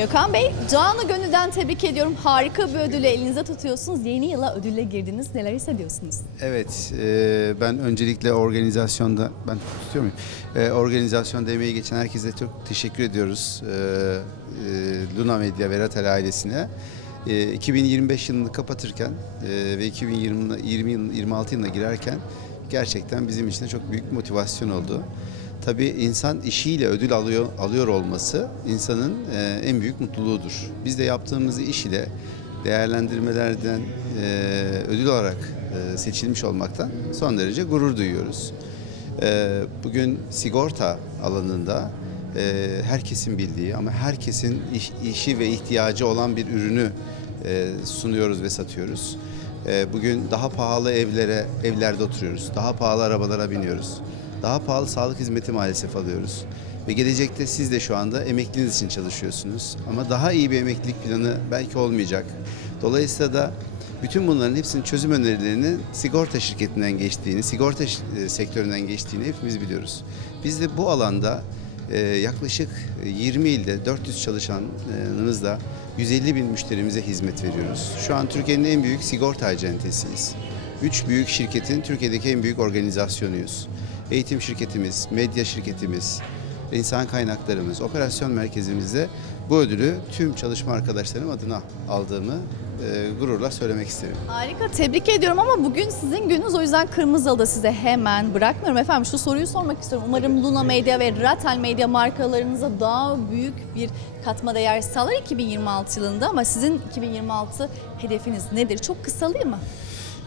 Gökhan Bey, Canı Gönül'den tebrik ediyorum. Harika bir ödülü elinize tutuyorsunuz. Yeni yıla ödülle girdiniz. Neler hissediyorsunuz? Evet, e, ben öncelikle organizasyonda, ben tutuyor muyum? E, organizasyonda emeği geçen herkese çok teşekkür ediyoruz. E, Luna Medya ve Ratel ailesine. E, 2025 yılını kapatırken ve 2020 20 yıl, 26 yılına girerken gerçekten bizim için de çok büyük motivasyon oldu. Tabii insan işiyle ödül alıyor alıyor olması insanın e, en büyük mutluluğudur. Biz de yaptığımız iş ile değerlendirmelerden e, ödül olarak e, seçilmiş olmaktan son derece gurur duyuyoruz. E, bugün sigorta alanında e, herkesin bildiği ama herkesin iş- işi ve ihtiyacı olan bir ürünü e, sunuyoruz ve satıyoruz. E, bugün daha pahalı evlere evlerde oturuyoruz. Daha pahalı arabalara biniyoruz. Daha pahalı sağlık hizmeti maalesef alıyoruz. Ve gelecekte siz de şu anda emekliliğiniz için çalışıyorsunuz. Ama daha iyi bir emeklilik planı belki olmayacak. Dolayısıyla da bütün bunların hepsinin çözüm önerilerinin sigorta şirketinden geçtiğini, sigorta e, sektöründen geçtiğini hepimiz biliyoruz. Biz de bu alanda e, yaklaşık 20 ilde 400 çalışanımızla 150 bin müşterimize hizmet veriyoruz. Şu an Türkiye'nin en büyük sigorta acentesiyiz. Üç büyük şirketin Türkiye'deki en büyük organizasyonuyuz. Eğitim şirketimiz, medya şirketimiz, insan kaynaklarımız, operasyon merkezimizde bu ödülü tüm çalışma arkadaşlarım adına aldığımı e, gururla söylemek isterim. Harika, tebrik ediyorum ama bugün sizin gününüz o yüzden Kırmızı Halı'da size hemen bırakmıyorum. Efendim şu soruyu sormak istiyorum. Umarım Luna Medya ve Ratel Medya markalarınıza daha büyük bir katma değer sağlar 2026 yılında ama sizin 2026 hedefiniz nedir? Çok kısalayım mı?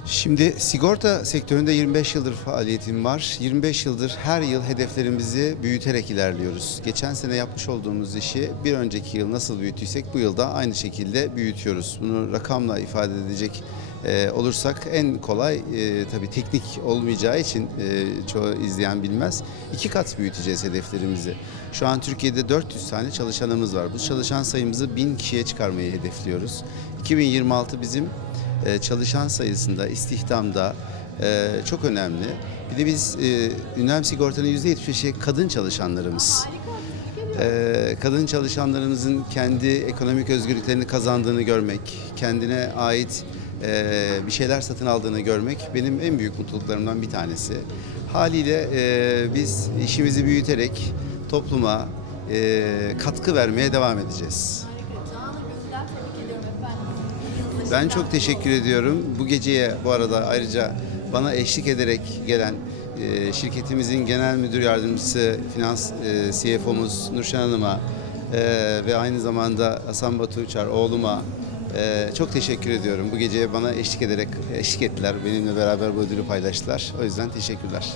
Şimdi sigorta sektöründe 25 yıldır faaliyetim var. 25 yıldır her yıl hedeflerimizi büyüterek ilerliyoruz. Geçen sene yapmış olduğumuz işi bir önceki yıl nasıl büyüttüysek bu yılda aynı şekilde büyütüyoruz. Bunu rakamla ifade edecek e, olursak en kolay e, tabii teknik olmayacağı için e, çoğu izleyen bilmez. İki kat büyüteceğiz hedeflerimizi. Şu an Türkiye'de 400 tane çalışanımız var. Bu çalışan sayımızı 1000 kişiye çıkarmayı hedefliyoruz. 2026 bizim e, çalışan sayısında, istihdamda e, çok önemli. Bir de biz e, Ünlem Sigorta'nın %75'i kadın çalışanlarımız. E, kadın çalışanlarımızın kendi ekonomik özgürlüklerini kazandığını görmek, kendine ait e, bir şeyler satın aldığını görmek benim en büyük mutluluklarımdan bir tanesi. Haliyle biz işimizi büyüterek topluma katkı vermeye devam edeceğiz. Ben çok teşekkür ediyorum. Bu geceye bu arada ayrıca bana eşlik ederek gelen e, şirketimizin genel müdür yardımcısı, finans e, CFO'muz Nurşen Hanım'a e, ve aynı zamanda Hasan Batu Uçar oğluma e, çok teşekkür ediyorum. Bu geceye bana eşlik ederek eşlik ettiler. Benimle beraber bu ödülü paylaştılar. O yüzden teşekkürler.